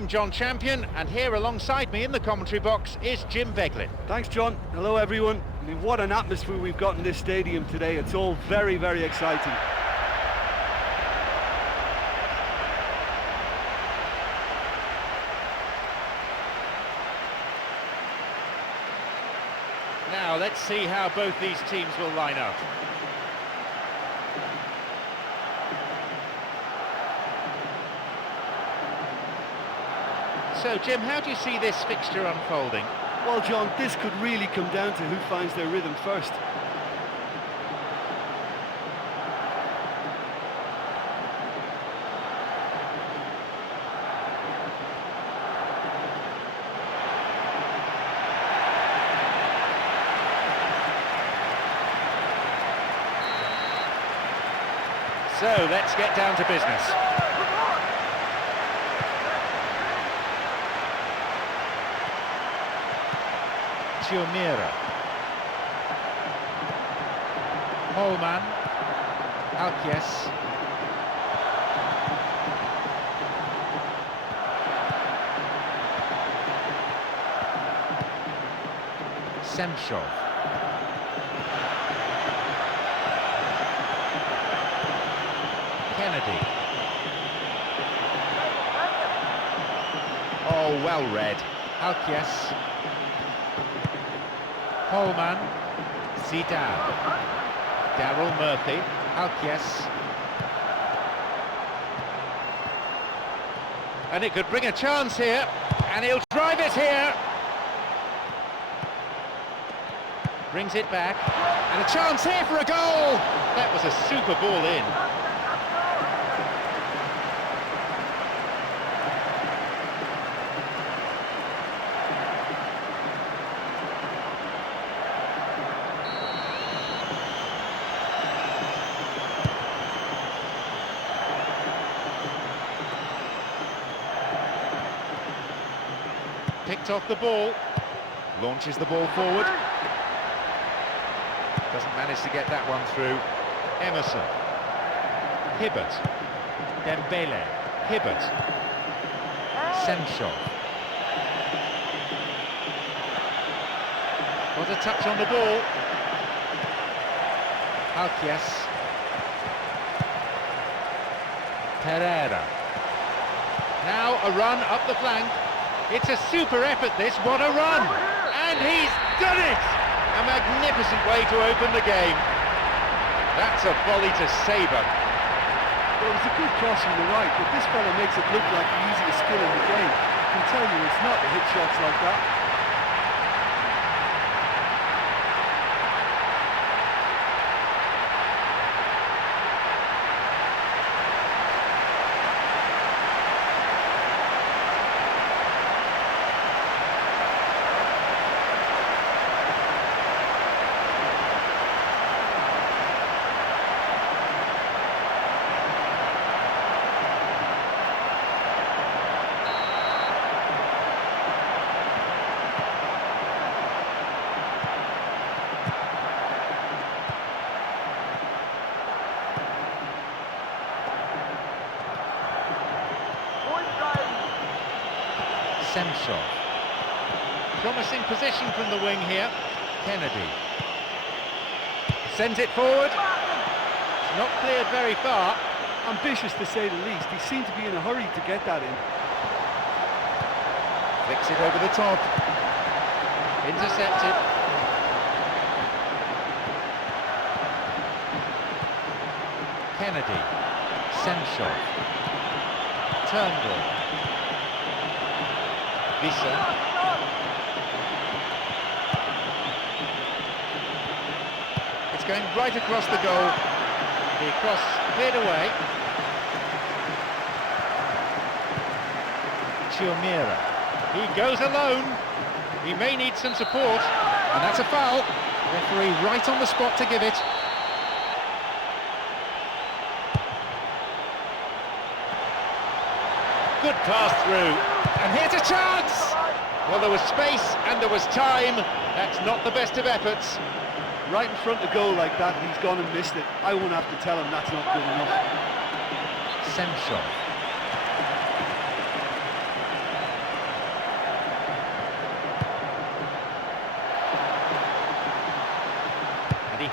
I'm John Champion, and here alongside me in the commentary box is Jim Beglin. Thanks, John. Hello, everyone. I mean, what an atmosphere we've got in this stadium today. It's all very, very exciting. Now, let's see how both these teams will line up. So, Jim, how do you see this fixture unfolding? Well, John, this could really come down to who finds their rhythm first. So, let's get down to business. Mira. Holman. Alkies. Semchov. Kennedy. Oh, well read. Alkies. Holman, Zidane, Daryl Murphy, Alkies. And it could bring a chance here, and he'll drive it here. Brings it back, and a chance here for a goal. That was a super ball in. Picked off the ball, launches the ball forward, doesn't manage to get that one through. Emerson, Hibbert, Dembele, Hibbert, Semchov. Got a touch on the ball. Alkies. Pereira. Now a run up the flank. It's a super effort, this. What a run! And he's done it! A magnificent way to open the game. That's a volley to savour. Well, it was a good cross from the right, but this fella makes it look like the easiest skill in the game. I can tell you it's not to hit shots like that. Semchov. Promising position from the wing here. Kennedy. Sends it forward. It's not cleared very far. Ambitious to say the least. He seemed to be in a hurry to get that in. Flicks it over the top. Intercepted. Kennedy. Semchov. Turnbull. Visa. It's going right across the goal. The cross cleared away. Chiomira. He goes alone. He may need some support, and that's a foul. Referee right on the spot to give it. Good pass through. And here's a chance! Well, there was space and there was time. That's not the best of efforts. Right in front of goal like that, he's gone and missed it. I won't have to tell him that's not good enough. Semchov.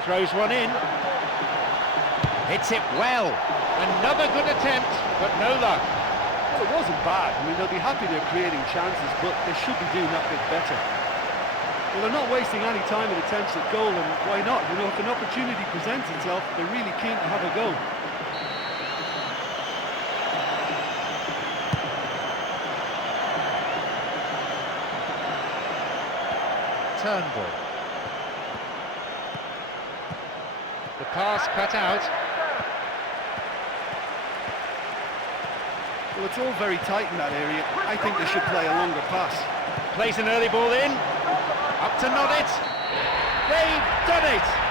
throws one in. Hits it well. Another good attempt, but no luck. Well, it wasn't bad. I mean, they'll be happy they're creating chances, but they should be doing that bit better. Well, they're not wasting any time with attempts at goal, and why not? You know, if an opportunity presents itself, they're really keen to have a go. Turnbull. The pass cut out. Well, it's all very tight in that area. I think they should play a longer pass. Plays an early ball in. Up to nod it. They've done it.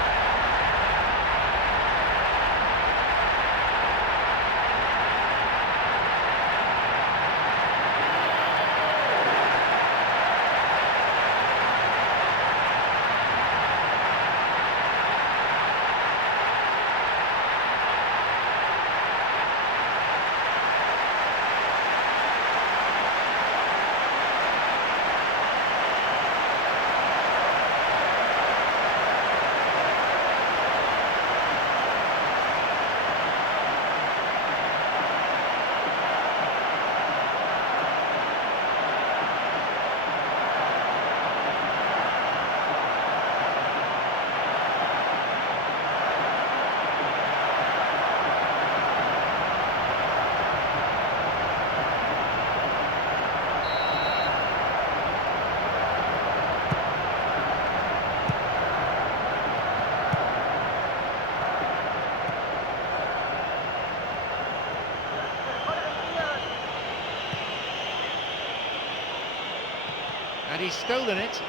And he's stolen it.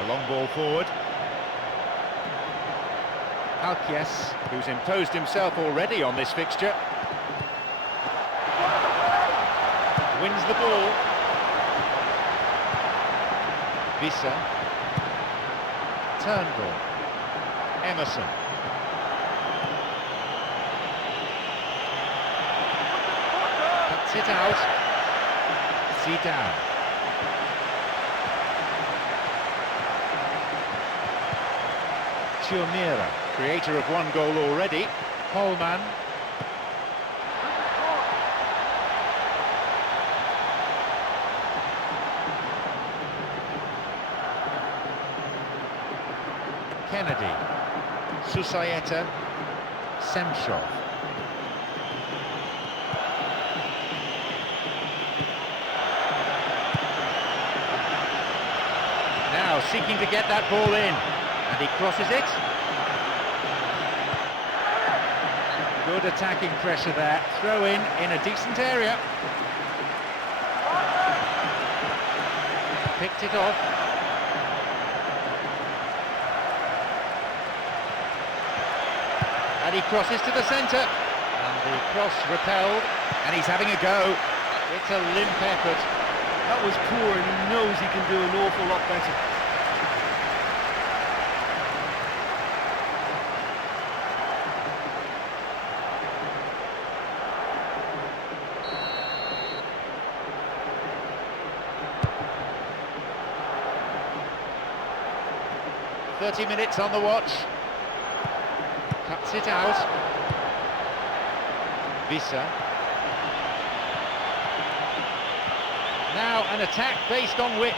A long ball forward. Alquies, who's imposed himself already on this fixture. Wins the ball. Visa. Turnbull. Emerson. Cuts it out. Zidane. Chiomira, creator of one goal already. Holman. Kennedy. Susayeta. Semchov. Now seeking to get that ball in, and he crosses it. Good attacking pressure there. Throw in a decent area. Picked it off. And he crosses to the centre. And the cross repelled, and he's having a go. It's a limp effort. That was poor, and he knows he can do an awful lot better. "30 minutes on the watch." Cuts it out. Visa. Now an attack based on width.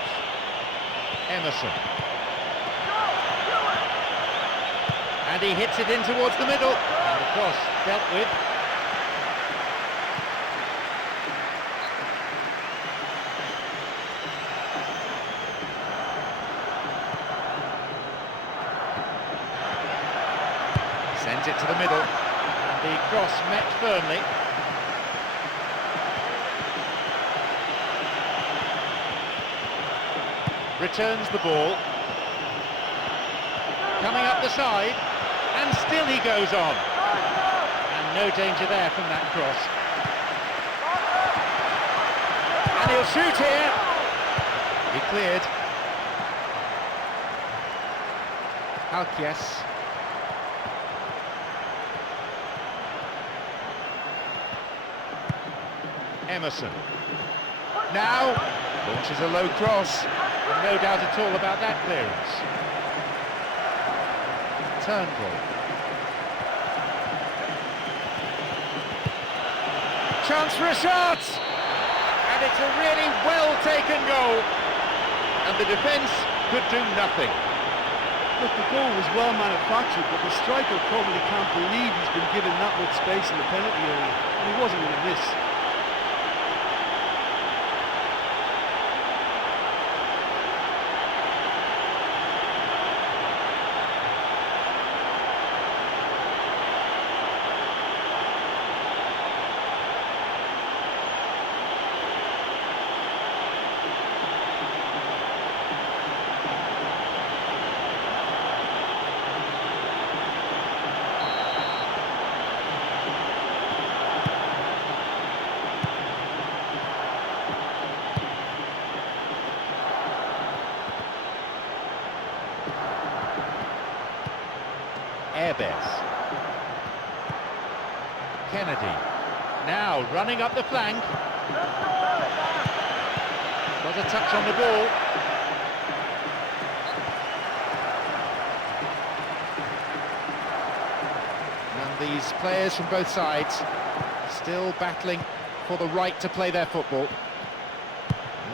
Emerson. And he hits it in towards the middle. And the cross dealt with. Sends it to the middle. And the cross met firmly. Returns the ball. Coming up the side. And still he goes on. And no danger there from that cross. And he'll shoot here. He cleared. Alquies. Emerson. Now launches a low cross. And no doubt at all about that clearance. Turnbull. Chance for a shot! And it's a really well-taken goal. And the defence could do nothing. Look, the goal was well manufactured, but the striker probably can't believe he's been given that much space in the penalty area, and he wasn't going to miss. Kennedy, now running up the flank. Got a touch on the ball. And these players from both sides still battling for the right to play their football.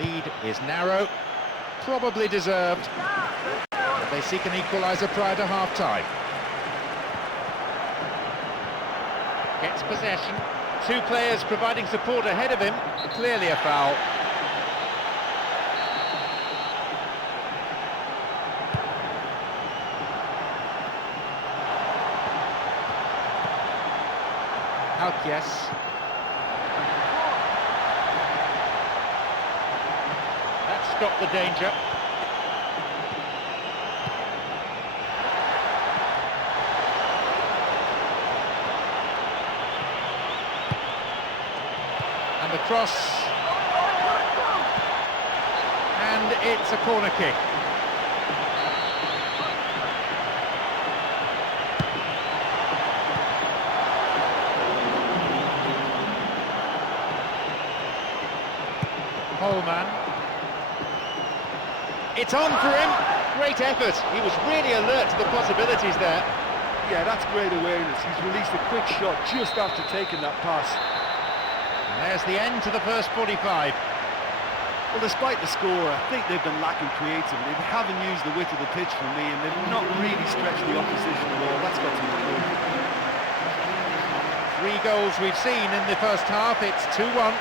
Lead is narrow, probably deserved, but they seek an equaliser prior to half-time. Gets possession, two players providing support ahead of him, clearly a foul. Alquies. That stopped the danger. The cross, and it's a corner kick. Holman, it's on for him. Great effort. He was really alert to the possibilities there. Yeah, that's great awareness. He's released a quick shot just after taking that pass. There's the end to the first 45. Well, despite the score, I think they've been lacking creatively. They haven't used the width of the pitch for me, and they've not really stretched the opposition at all. That's got to improve. 3 goals we've seen in the first half. It's 2-1.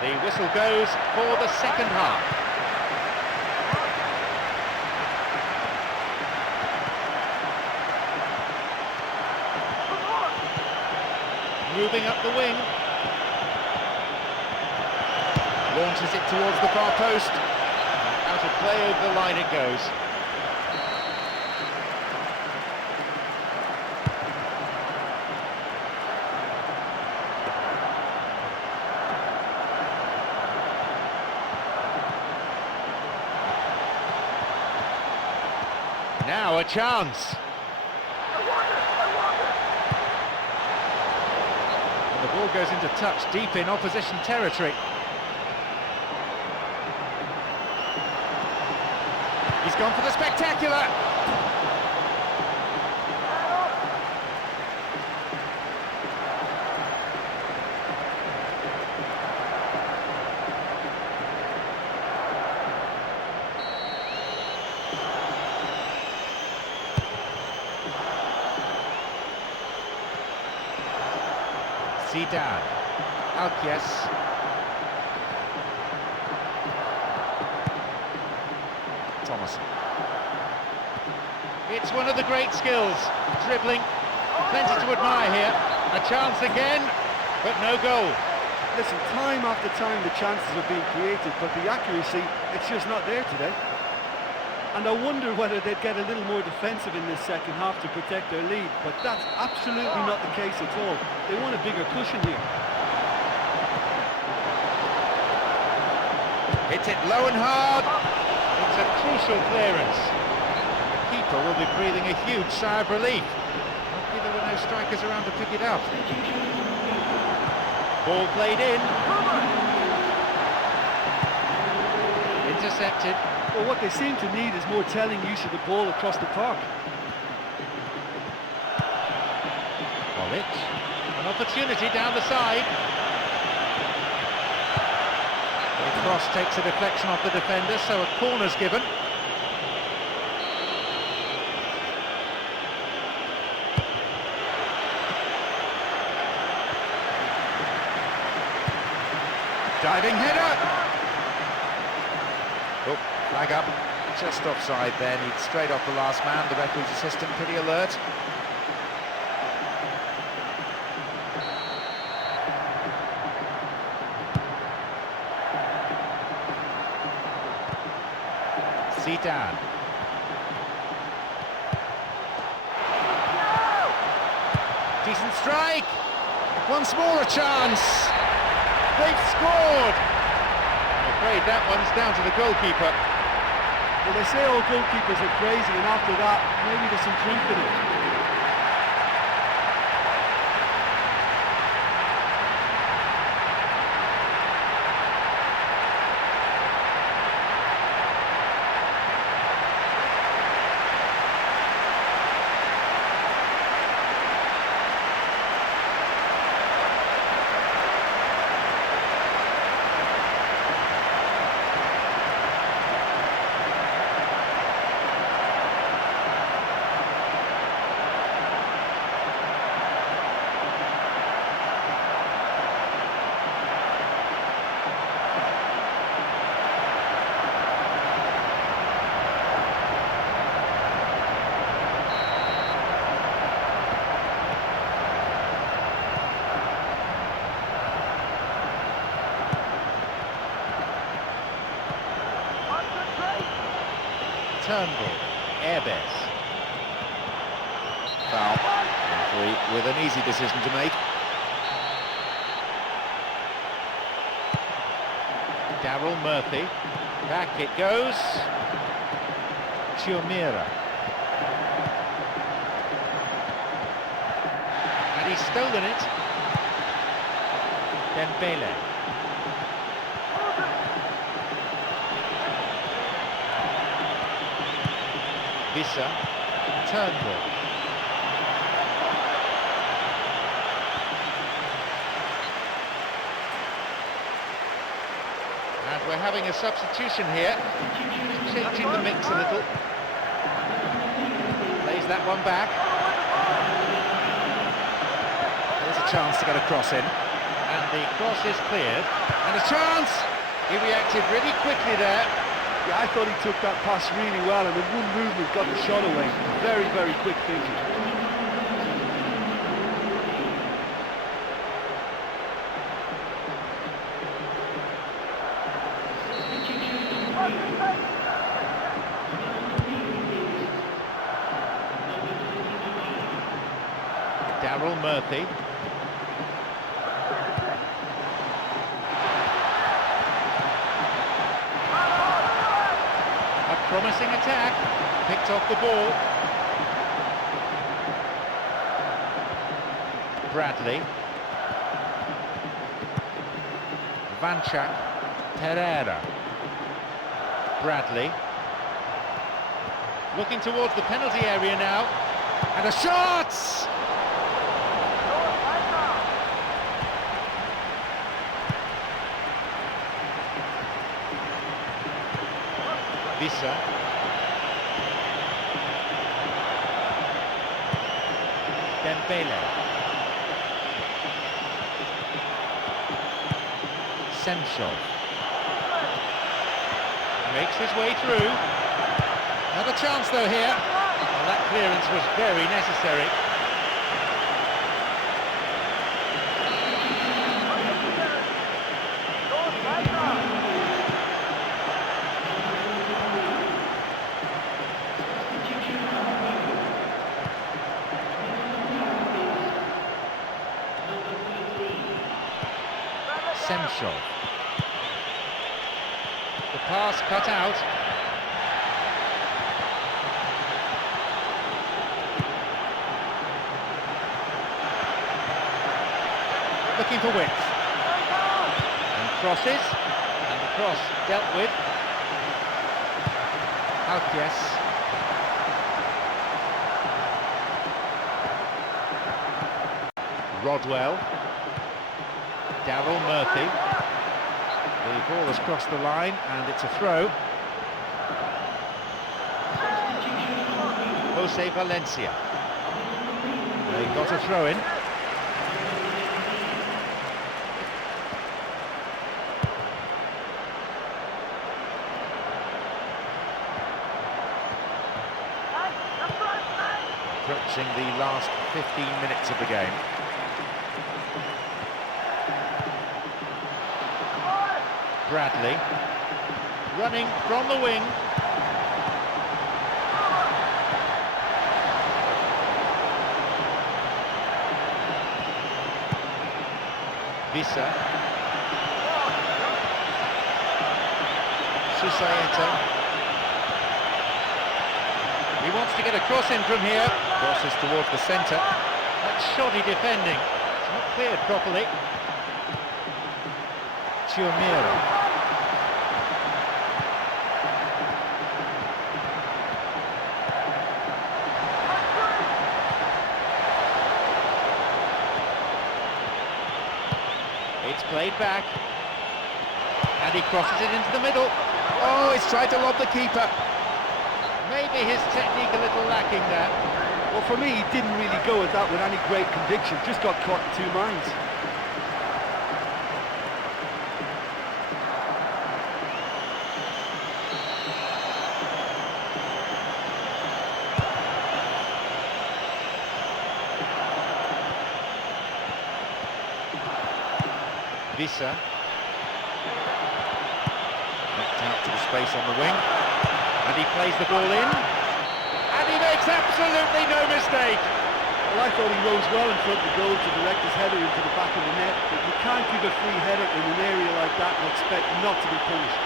The whistle goes for the second half. Moving up the wing. Launches it towards the far post. Out of play over the line it goes. Now a chance. And the ball goes into touch deep in opposition territory. He's gone for the spectacular. Zidane. Alquies. Thomas. It's one of the great skills. Dribbling. Plenty to admire here. A chance again, but no goal. Listen, time after time the chances are being created, but the accuracy, it's just not there today. And I wonder whether they'd get a little more defensive in this second half to protect their lead, but that's absolutely not the case at all. They want a bigger cushion here. Hits it low and hard. It's a crucial clearance. The keeper will be breathing a huge sigh of relief. Luckily there were no strikers around to pick it up. Ball played in. Intercepted. Well, what they seem to need is more telling use of the ball across the park. Moritz. An opportunity down the side. The cross takes a deflection off the defender, so a corner's given. Diving header! Oh, flag up. Just offside there, needs straight off the last man. The referee's assistant pretty alert. Zidane. Decent strike! Once more a chance! They've scored! I'm afraid that one's down to the goalkeeper. Well, they say all goalkeepers are crazy, and after that, maybe there's some truth in it. Turnbull, Airbus. Foul. Referee with an easy decision to make. Daryl Murphy. Back it goes. Chiomira. And he's stolen it. Dembele. Vissa, Turnbull. And we're having a substitution here, changing the mix a little. Plays that one back. There's a chance to get a cross in. And the cross is cleared. And a chance! He reacted really quickly there. Yeah, I thought he took that pass really well, and in one movement got the shot away. Very, very quick thinking. Daryl Murphy. Promising attack, picked off the ball. Bradley. Vanchak. Pereira. Bradley. Looking towards the penalty area now. And a shot! Vissa. Dembele. Semchov makes his way through. Another chance though here. Well, that clearance was very necessary. Semchov. The pass cut out. Looking for width. And crosses. And the cross dealt with. Alquies. Rodwell. Daryl Murphy. The ball has crossed the line and it's a throw. Jose Valencia. They got a throw in. Approaching the last 15 minutes of the game. Bradley, running from the wing. Vissa. Susaeta. He wants to get a cross in from here. Crosses towards the centre. That's shoddy defending. It's not cleared properly. Chiomiro. It's played back, and he crosses it into the middle. Oh, he's tried to lob the keeper. Maybe his technique a little lacking there. Well, for me, he didn't really go at that with any great conviction, just got caught in two minds. Vissa. Knocked out to the space on the wing. And he plays the ball in. And he makes absolutely no mistake. Well, I thought he rose well in front of the goal to direct his header into the back of the net. But you can't give a free header in an area like that and expect not to be punished.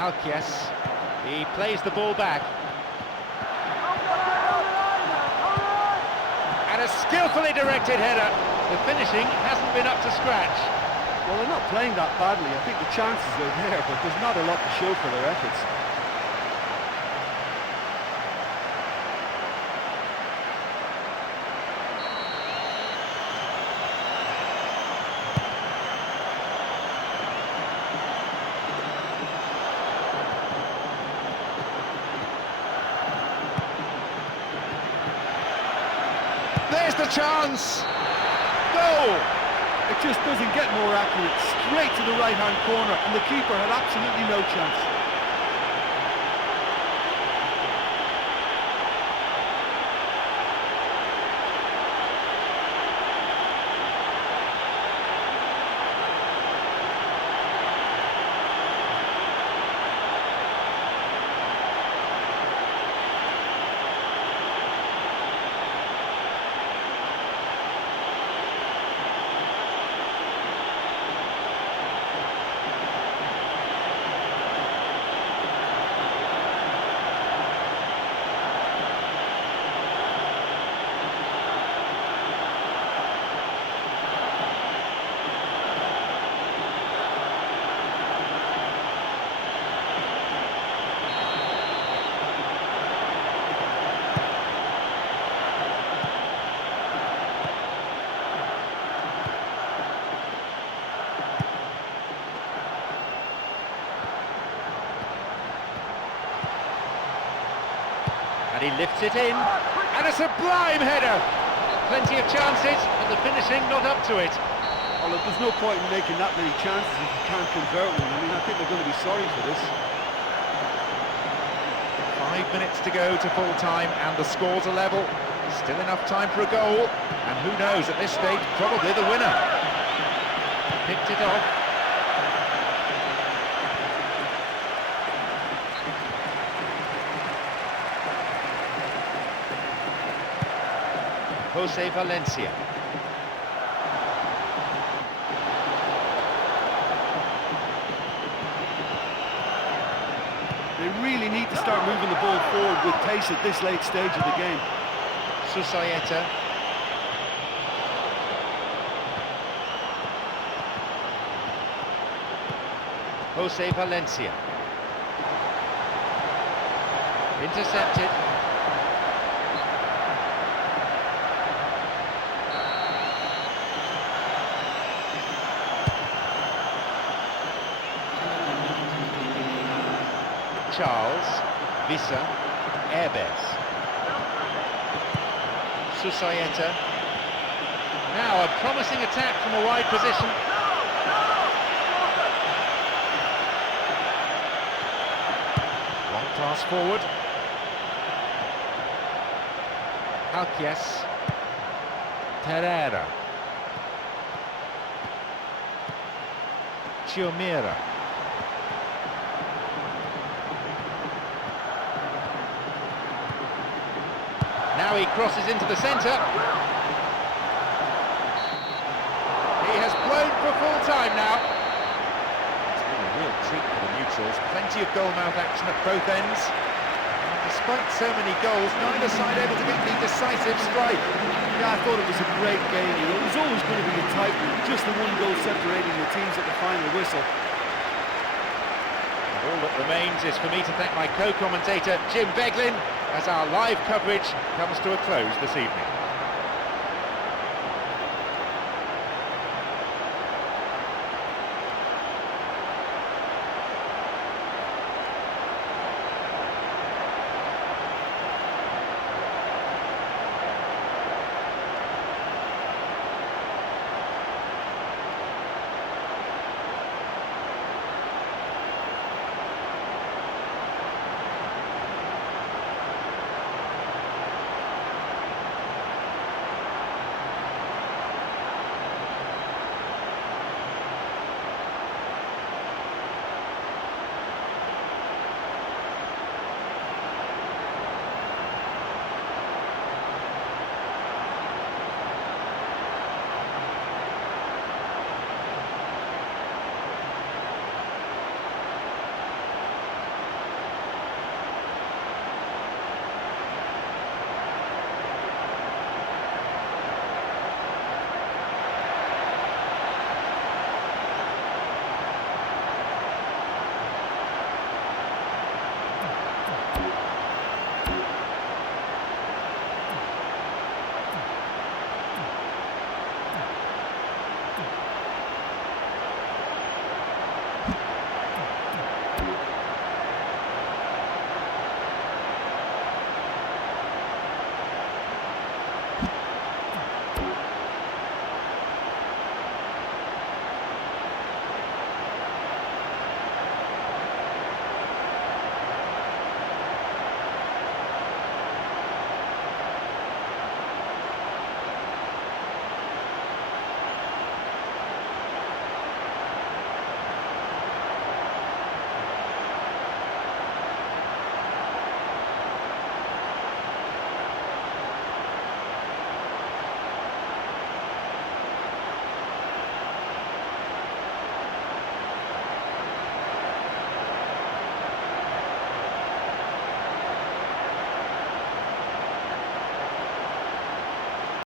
Alquies, he plays the ball back. And a skillfully directed header. The finishing hasn't been up to scratch. Well, they're not playing that badly. I think the chances are there, but there's not a lot to show for their efforts. There's the chance! Goal! It just doesn't get more accurate. Straight to the right-hand corner, and the keeper had absolutely no chance. And he lifts it in. And a sublime header! Plenty of chances, but the finishing not up to it. Well, look, there's no point in making that many chances if you can't convert one. I mean, I think they're going to be sorry for this. 5 minutes to go to full time, and the scores are level. Still enough time for a goal, and who knows, at this stage, probably the winner. Picked it off. Jose Valencia. They really need to start moving the ball forward with pace at this late stage of the game. Susayeta. Jose Valencia. Intercepted. Charles, Visa, Airbes. Susayeta. Now a promising attack from a wide position. Long pass forward. Alquias. Pereira. Chiomira. Now he crosses into the centre. He has blown for full time now. It's been a real treat for the neutrals. Plenty of goal-mouth action at both ends. And despite so many goals, neither side able to get the decisive strike. Yeah, I thought it was a great game. It was always going to be a tight one. Just the one goal separating the teams at the final whistle. And all that remains is for me to thank my co-commentator Jim Beglin as our live coverage comes to a close this evening.